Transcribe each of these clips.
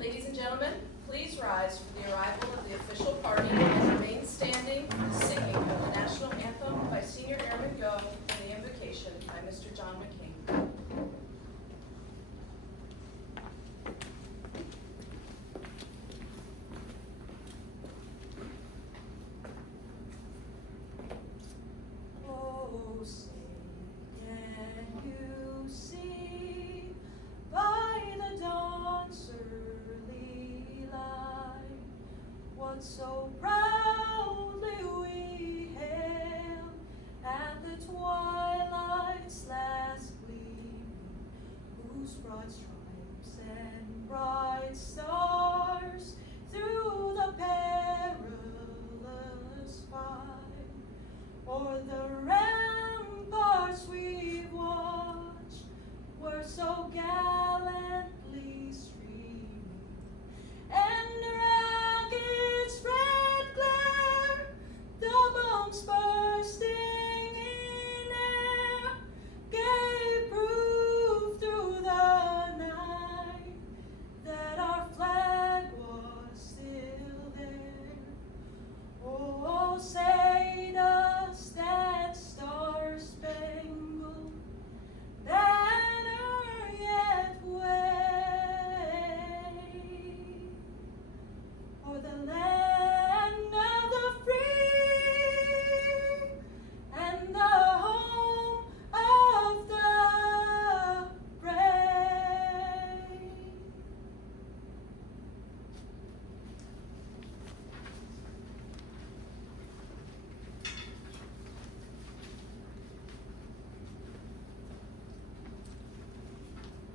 Ladies and gentlemen, please rise for the arrival of the official party and remain standing for the singing of the national anthem by Senior Airman Go and the invocation by Mr. John McCain. Oh, say, can you see by the dawn's early light what so proudly we hailed at the twilight's last gleaming, whose broad stripes and bright stars through the perilous fight o'er the ramparts we've watched were so gallantly streaming, and rockets' red glare, the bombs bursting in air, gave proof through the night that our flag was still there. Oh, say does that star-spangled banner yet wave o'er the land of the free and the home of the brave?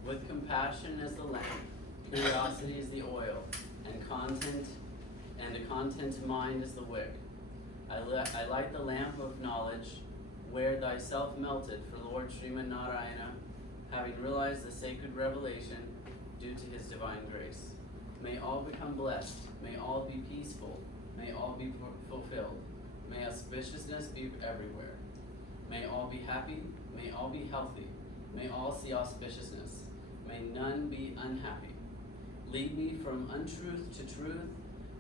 With compassion as the lamp, curiosity is the oil, and a content mind is the wick. I light the lamp of knowledge, where thyself melted for Lord Srimad Narayana, having realized the sacred revelation due to his divine grace. May all become blessed, may all be peaceful, may all be fulfilled, may auspiciousness be everywhere. May all be happy, may all be healthy, may all see auspiciousness. May none be unhappy. Lead me from untruth to truth,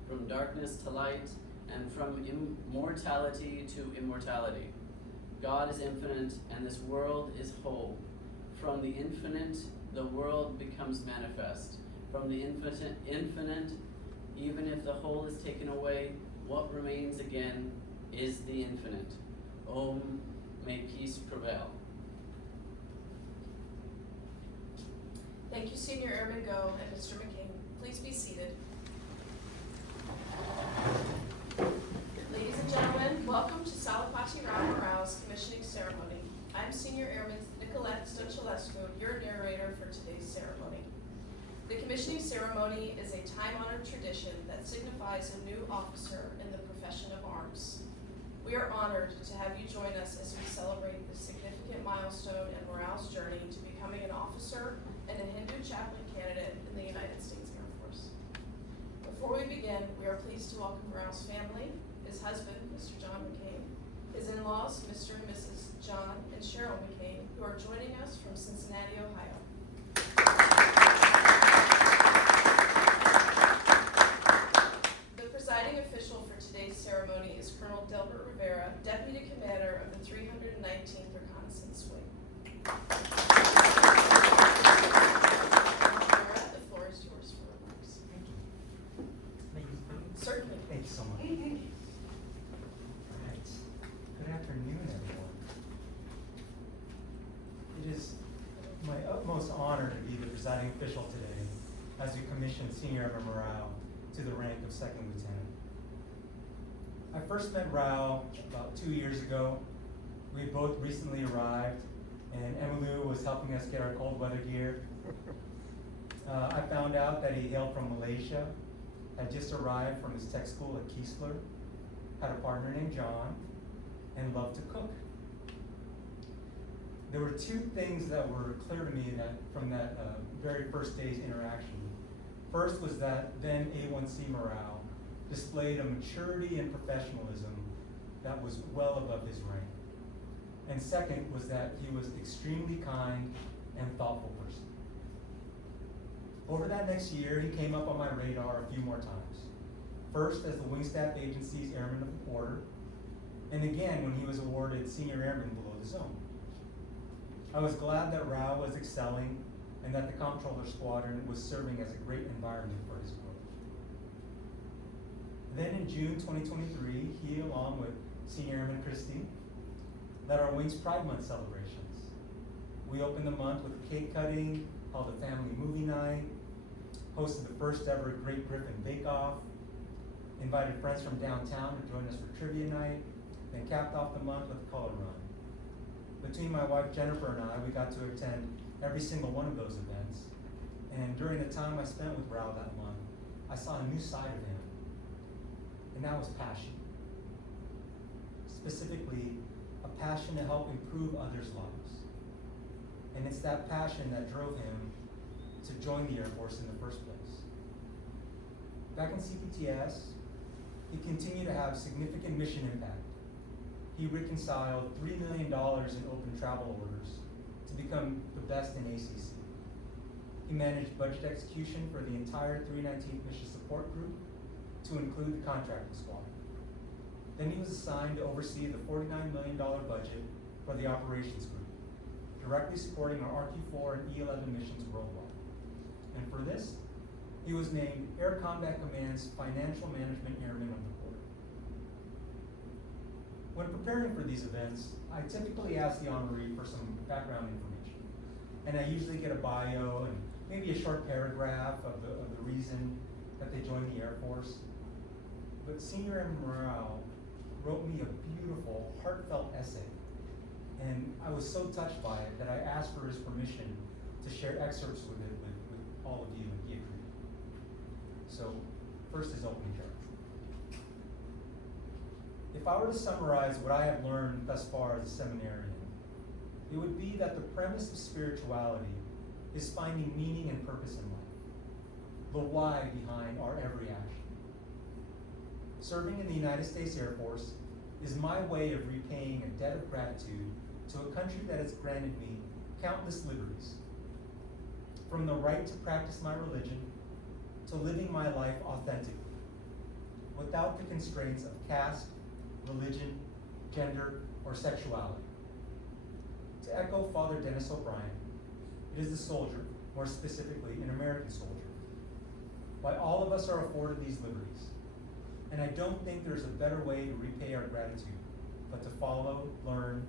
from darkness to light, and from immortality to immortality. God is infinite, and this world is whole. From the infinite, the world becomes manifest. From the infinite, even if the whole is taken away, what remains again is the infinite. Om, may peace prevail. Thank you, Senior Airman Go and Mr. McCain. Please be seated. Ladies and gentlemen, welcome to Salaphaty Marrao's commissioning ceremony. I'm Senior Airman Nicolette Stonchelescu, your narrator for today's ceremony. The commissioning ceremony is a time-honored tradition that signifies a new officer in the profession of arms. We are honored to have you join us as we celebrate this significant milestone in Marrao's journey to becoming an officer and a Hindu chaplain candidate in the United States Air Force. Before we begin, we are pleased to welcome Marrao's family, his husband, Mr. John McCain, his in-laws, Mr. and Mrs. John and Cheryl McCain, who are joining us from Cincinnati, Ohio. The presiding official for today's ceremony is Colonel Delbert Rivera, Deputy Commander of the 319th Reconnaissance Wing. Certainly. Thank you so much. All right. Good afternoon, everyone. It is my utmost honor to be the presiding official today as we commission Senior Airman Marrao to the rank of Second Lieutenant. I first met Marrao about 2 years ago. We had both recently arrived, and Emilu was helping us get our cold weather gear. I found out that he hailed from Malaysia, had just arrived from his tech school at Keesler, had a partner named John, and loved to cook. There were two things that were clear to me from that very first day's interaction. First was that then A1C Marrao displayed a maturity and professionalism that was well above his rank. And second was that he was extremely kind and thoughtful person. Over that next year, he came up on my radar a few more times. First as the Wing Staff Agency's Airman of the Quarter, and again when he was awarded Senior Airman below the zone. I was glad that Rao was excelling and that the Comptroller Squadron was serving as a great environment for his growth. Then in June 2023, he, along with Senior Airman Christie, led our Wings Pride Month celebrations. We opened the month with cake cutting, held a family movie night, hosted the first ever Great Griffin Bake Off, invited friends from downtown to join us for trivia night, then capped off the month with a color run. Between my wife Jennifer and I, we got to attend every single one of those events. And during the time I spent with Rao that month, I saw a new side of him. And that was passion. Specifically, a passion to help improve others' lives. And it's that passion that drove him to join the Air Force in the first place. Back in CPTS, he continued to have significant mission impact. He reconciled $3 million in open travel orders to become the best in ACC. He managed budget execution for the entire 319th Mission Support Group to include the contracting squad. Then he was assigned to oversee the $49 million budget for the operations group, directly supporting our RQ-4 and E-11 missions worldwide. And for this, he was named Air Combat Command's Financial Management Airman of the Quarter. When preparing for these events, I typically ask the honoree for some background information. And I usually get a bio and maybe a short paragraph of the reason that they joined the Air Force. But Senior Airman Marrao wrote me a beautiful, heartfelt essay. And I was so touched by it that I asked for his permission to share excerpts with it with all of you, and he agreed. So, first his opening paragraph. If I were to summarize what I have learned thus far as a seminarian, it would be that the premise of spirituality is finding meaning and purpose in life, the why behind our every action. Serving in the United States Air Force is my way of repaying a debt of gratitude to a country that has granted me countless liberties, from the right to practice my religion to living my life authentically, without the constraints of caste, religion, gender, or sexuality. To echo Father Dennis O'Brien, it is the soldier, more specifically an American soldier, why all of us are afforded these liberties. And I don't think there's a better way to repay our gratitude but to follow, learn,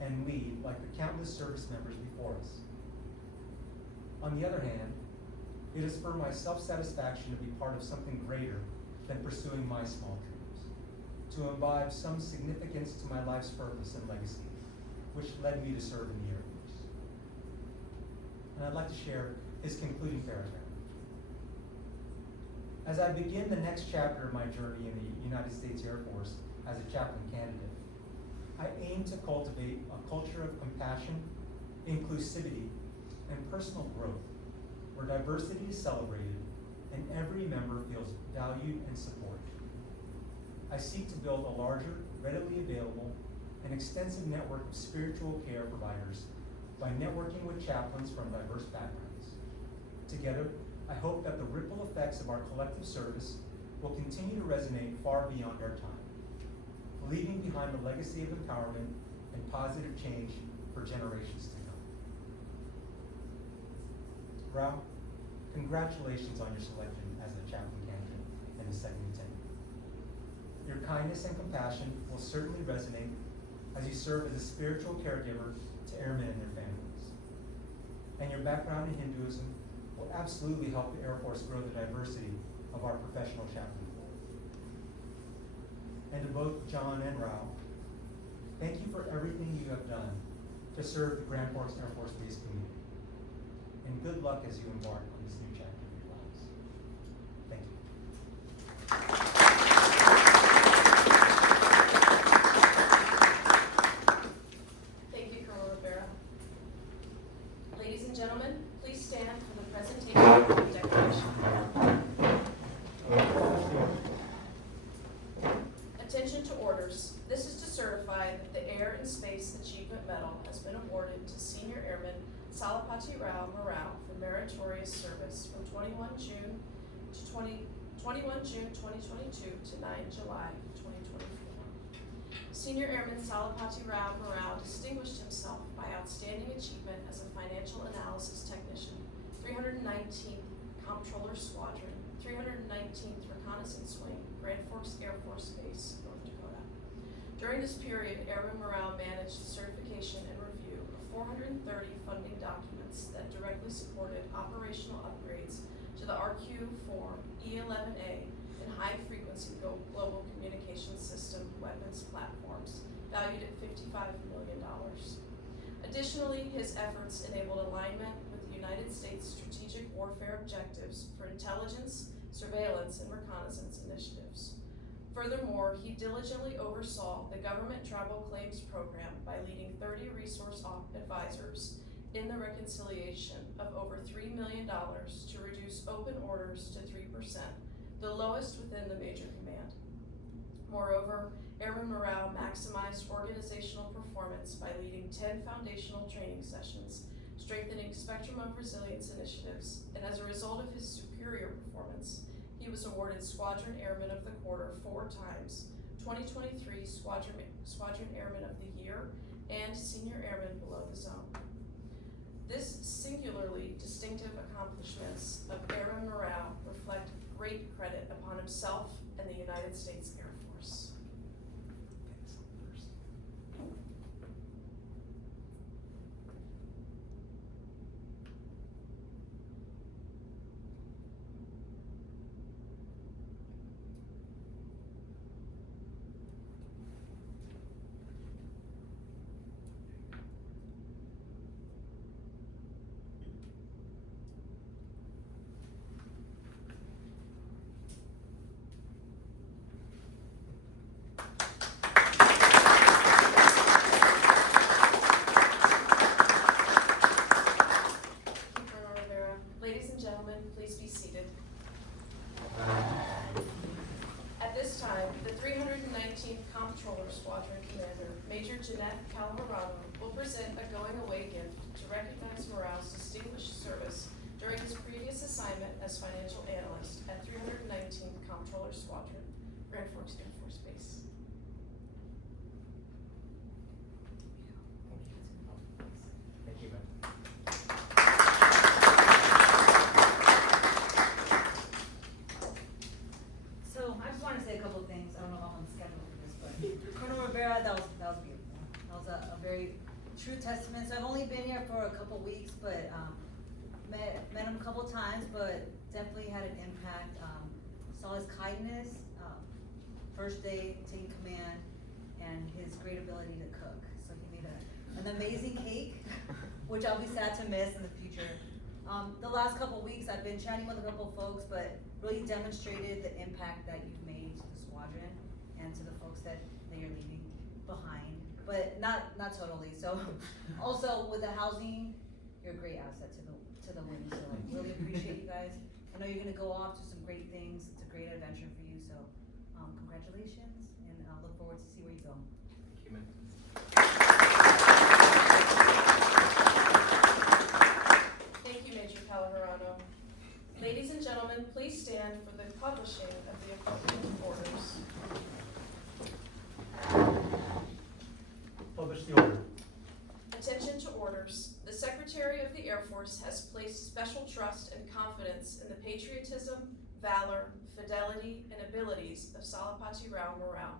and lead like the countless service members before us. On the other hand, it is for my self-satisfaction to be part of something greater than pursuing my small dreams, to imbibe some significance to my life's purpose and legacy, which led me to serve in the Air Force. And I'd like to share his concluding paragraph. As I begin the next chapter of my journey in the United States Air Force as a chaplain candidate, I aim to cultivate a culture of compassion, inclusivity, and personal growth, where diversity is celebrated and every member feels valued and supported. I seek to build a larger, readily available, and extensive network of spiritual care providers by networking with chaplains from diverse backgrounds. Together, I hope that the ripple effects of our collective service will continue to resonate far beyond our time, leaving behind a legacy of empowerment and positive change for generations to come. Rao, congratulations on your selection as a chaplain candidate and a second lieutenant. Your kindness and compassion will certainly resonate as you serve as a spiritual caregiver to airmen and their families. And your background in Hinduism will absolutely help the Air Force grow the diversity of our professional chaplain corps. And to both John and Rao, thank you for everything you have done to serve the Grand Forks Air Force Base community. And good luck as you embark on this new chapter of your lives. Thank you. Thank you, Colonel Rivera. Ladies and gentlemen, please stand for the presentation of the declaration. Attention to orders. This is to certify that the Air and Space Achievement Medal has been awarded to Senior Airman Salaphaty Marrao for meritorious service from 21 June 2022 to 9 July 2024. Senior Airman Salaphaty Marrao distinguished himself by outstanding achievement as a financial analysis technician, 319th Comptroller Squadron, 319th Reconnaissance Wing, Grand Forks Air Force Base, North Dakota. During this period, Airman Marrao managed the certification and review of 430 funding documents that directly supported operational upgrades to the RQ form E11A and high-frequency global communications system weapons platforms, valued at $55 million. Additionally, his efforts enabled alignment with the United States strategic warfare objectives for intelligence, surveillance, and reconnaissance initiatives. Furthermore, he diligently oversaw the government travel claims program by leading 30 resource advisors in the reconciliation of over $3 million to reduce open orders to 3%, the lowest within the Major Command. Moreover, Airman Marrao maximized organizational performance by leading 10 foundational training sessions, strengthening spectrum of resilience initiatives, and as a result of his superior performance, he was awarded Squadron Airman of the Quarter 4 times, 2023 Squadron Airman of the Year, and Senior Airman below the zone. This singularly distinctive accomplishments of Airman Marrao reflect great credit upon himself and the United States Air Force. Ladies and gentlemen, please be seated. At this time, the 319th Comptroller Squadron Commander, Major Jeanette Calvarado, will present a going-away gift to recognize Marrao's distinguished service during his previous assignment as financial analyst at 319th Comptroller Squadron, Grand Forks Air Force Base. Thank you, ma'am. So I just wanted to say a couple of things. I don't know if I'm on the schedule for this, but Colonel Rivera, that was beautiful. That was a very true testament. So I've only been here for a couple weeks, but met him a couple times, but definitely had an impact. Saw his kindness, first day taking command, and his great ability to cook. So he made an amazing cake, which I'll be sad to miss in the future. The last couple weeks I've been chatting with a couple folks, but really demonstrated the impact that you've made to the squadron and to the folks that you're leaving behind, but not totally. So also with the housing, you're a great asset to the wing. So I really appreciate you guys. I know you're gonna go off to some great things. It's a great adventure for you. So congratulations, and I look forward to see where you go. Thank you, ma'am. Thank you, Major Calvarado. Ladies and gentlemen, please stand for the publishing of the appropriate orders. Publish the order. Attention to orders. The Secretary of the Air Force has placed special trust and confidence in the patriotism, valor, fidelity, and abilities of Salaphaty Marrao.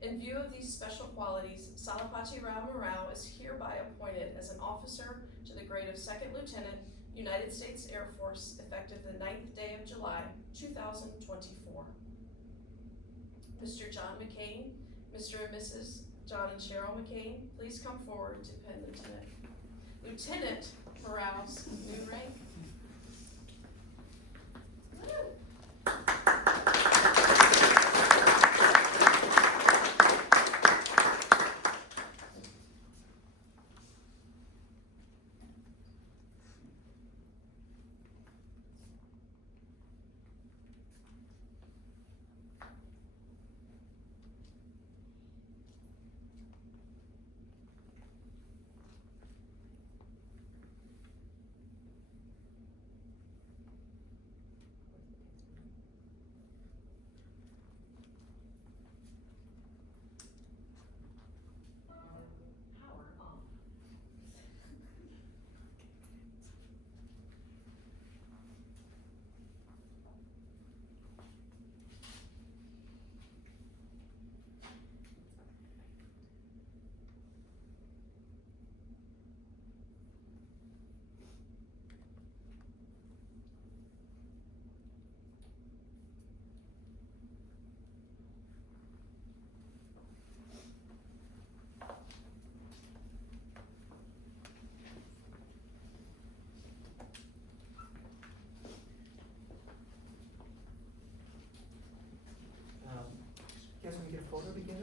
In view of these special qualities, Salaphaty Marrao is hereby appointed as an officer to the grade of Second Lieutenant, United States Air Force, effective the 9th day of July, 2024. Mr. John McCain, Mr. and Mrs. John and Cheryl McCain, please come forward to pen Lieutenant Marrao's new rank.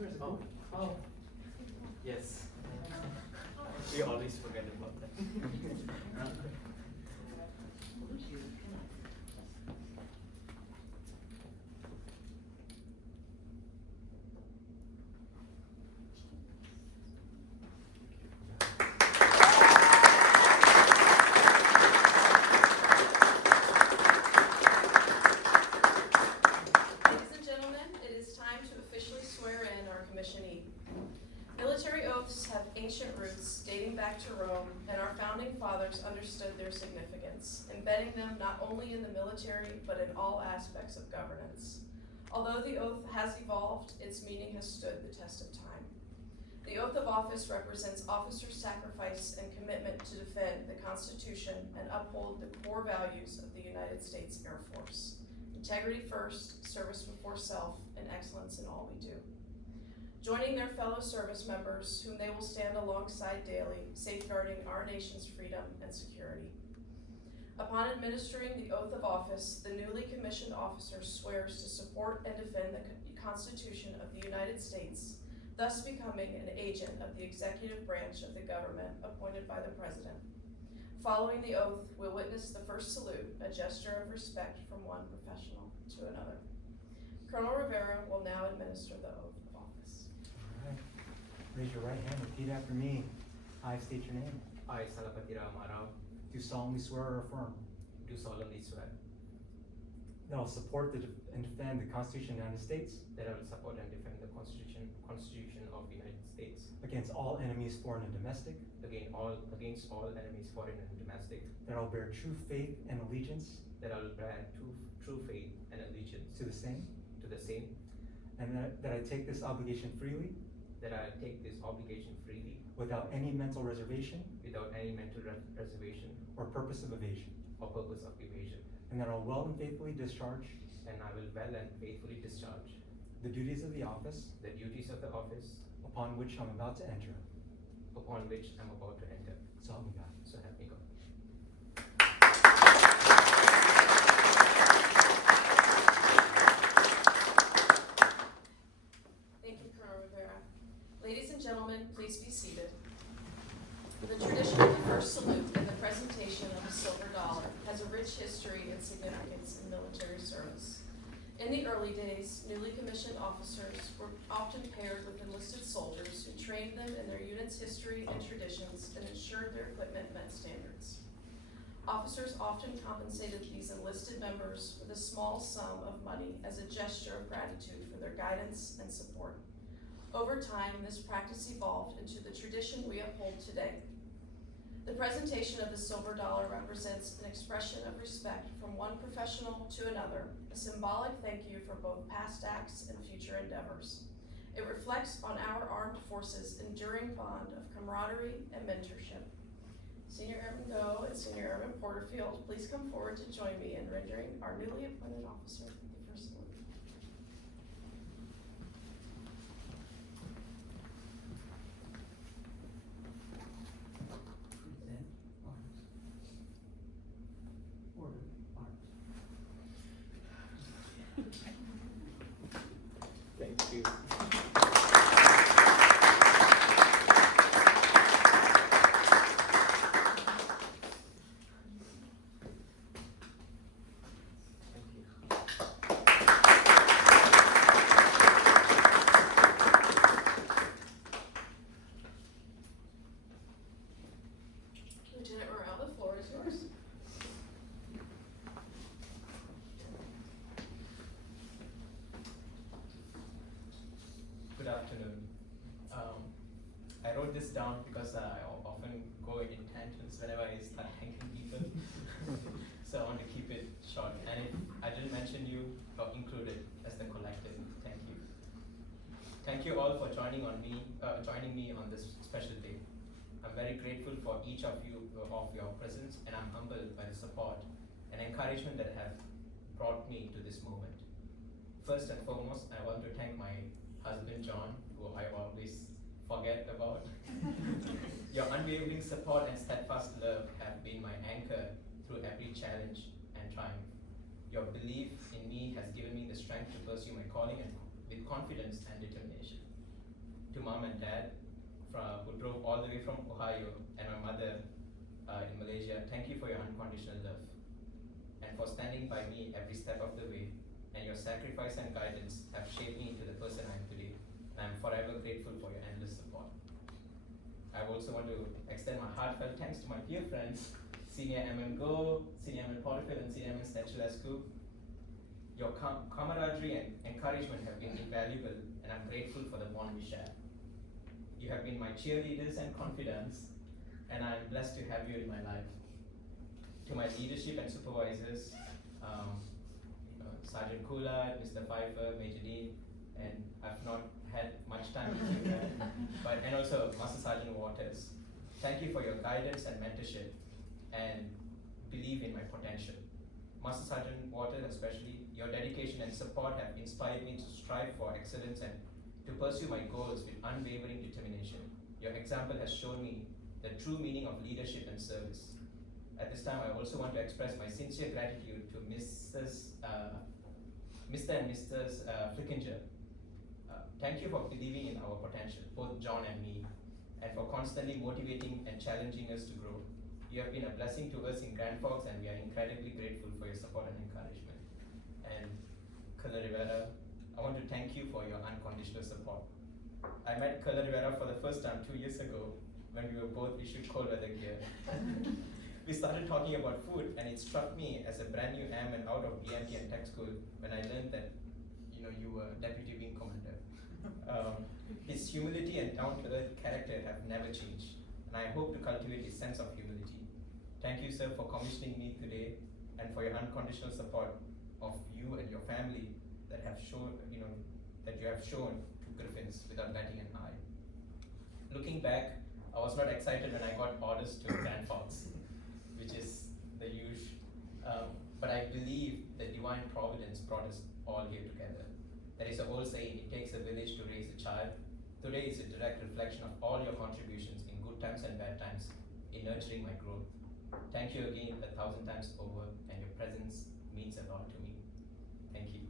Where's it Oh, going? oh, yes. We always forget about that. Ladies and gentlemen, it is time to officially swear in our commissionee. Military oaths have ancient roots dating back to Rome, and our founding fathers understood their significance, embedding them not only in the military, but in all aspects of governance. Although the oath has evolved, its meaning has stood the test of time. The oath of office represents officers' sacrifice and commitment to defend the Constitution and uphold the core values of the United States Air Force. Integrity first, service before self, and excellence in all we do. Joining their fellow service members, whom they will stand alongside daily, safeguarding our nation's freedom and security. Upon administering the oath of office, the newly commissioned officer swears to support and defend the Constitution of the United States, thus becoming an agent of the executive branch of the government appointed by the President. Following the oath, we'll witness the first salute, a gesture of respect from one professional to another. Colonel Rivera will now administer the oath of office. All right. Raise your right hand, repeat after me. I state your name. I, Salaphaty Marrao, Do solemnly swear or affirm do solemnly swear that I will support and defend the Constitution of the United States that I will support and defend the Constitution of the United States against all enemies, foreign and domestic, against all enemies, foreign and domestic, that I will bear true faith and allegiance that I will bear true faith and allegiance to the same, to the same, and that I take this obligation freely that I take this obligation freely without any mental reservation without any mental reservation or purpose of evasion, or purpose of evasion, and that I will well and faithfully discharge and I will well and faithfully discharge the duties of the office the duties of the office upon which I'm about to enter. upon which I'm about to enter. So help me God. So help me God. Thank you, Colonel Rivera. Ladies and gentlemen, please be seated. The tradition of the first salute and the presentation of a silver dollar has a rich history and significance in military service. In the early days, newly commissioned officers were often paired with enlisted soldiers who trained them in their unit's history and traditions and ensured their equipment met standards. Officers often compensated these enlisted members with a small sum of money as a gesture of gratitude for their guidance and support. Over time, this practice evolved into the tradition we uphold today. The presentation of the silver dollar represents an expression of respect from one professional to another, a symbolic thank you for both past acts and future endeavors. It reflects on our armed forces' enduring bond of camaraderie and mentorship. Senior Airman Go and Senior Airman Porterfield, please come forward to join me in rendering our newly appointed officer the first salute. Present arms. Order arms. Thank you. Thank you. Lieutenant Marrao, the floor is yours. Good afternoon. I wrote this down because I often go in tangents whenever I start thanking people. So I want to keep it short. And if I didn't mention you, or include it as the collective. Thank you. Thank you all for joining me on this special day. I'm very grateful for each of you of your presence, and I'm humbled by the support and encouragement that have brought me to this moment. First and foremost, I want to thank my husband John, who I always forget about. Your unwavering support and steadfast love have been my anchor through every challenge and triumph. Your belief in me has given me the strength to pursue my calling and with confidence and determination. to mom and dad who drove all the way from Ohio, and my mother in Malaysia, thank you for your unconditional love and for standing by me every step of the way, and your sacrifice and guidance have shaped me into the person I am today. I am forever grateful for your endless support. I also want to extend my heartfelt thanks to my dear friends, Senior MM Go, Senior MM Porterfield, and Senior MM Stetchulescu. Your camaraderie and encouragement have been invaluable, and I'm grateful for the bond we share. You have been my cheerleaders and confidants, and I'm blessed to have you in my life. To my leadership and supervisors, Sergeant Kula, Mr. Pfeiffer, Major Dean, and I've not had much time with you, and also Master Sergeant Waters. Thank you for your guidance and mentorship, and believe in my potential. Master Sergeant Waters especially, your dedication and support have inspired me to strive for excellence and to pursue my goals with unwavering determination. Your example has shown me the true meaning of leadership and service. At this time, I also want to express my sincere gratitude to Mr. and Mrs. Flickinger. Thank you for believing in our potential, both John and me, and for constantly motivating and challenging us to grow. You have been a blessing to us in Grand Forks, and we are incredibly grateful for your support and encouragement. And Colonel Rivera, I want to thank you for your unconditional support. I met Colonel Rivera for the first time 2 years ago when we were both issued cold weather gear. We started talking about food, and it struck me as a brand new airman out of BMT and tech school when I learned that you were deputy wing commander. His humility and down-to-earth character have never changed, and I hope to cultivate his sense of humility. Thank you, sir, for commissioning me today and for your unconditional support of you and your family that have shown, that you have shown to Griffins without batting an eye. Looking back, I was not excited when I got orders to Grand Forks, which is the usual, but I believe that divine providence brought us all here together. There is an old saying, it takes a village to raise a child. Today is a direct reflection of all your contributions in good times and bad times in nurturing my growth. Thank you again 1,000 times over, and your presence means a lot to me. Thank you.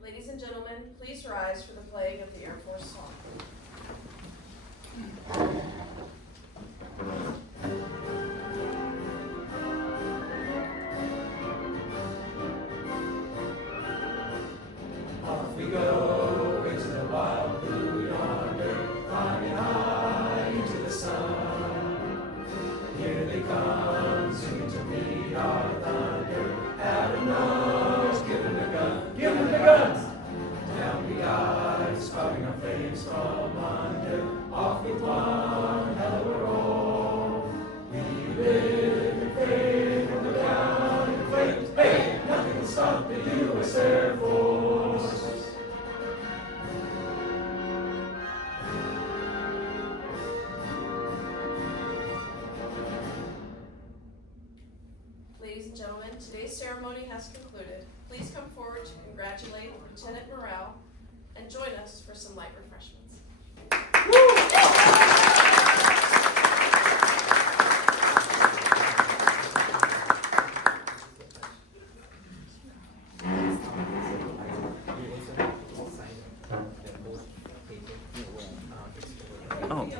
Ladies and gentlemen, please rise for the playing of the Air Force song. Off we go into the wild blue yonder, climbing high into the sun. Here they come, soon to meet our thunder. Adam knows, give him the gun, give him the guns. Down the ice, spouting our flames from under. Off with one hell of a roll. We live in faith and look down in flames. Hey, nothing can stop the U.S. Air Force. Ladies and gentlemen, today's ceremony has concluded. Please come forward to congratulate Lieutenant Marrao and join us for some light refreshments.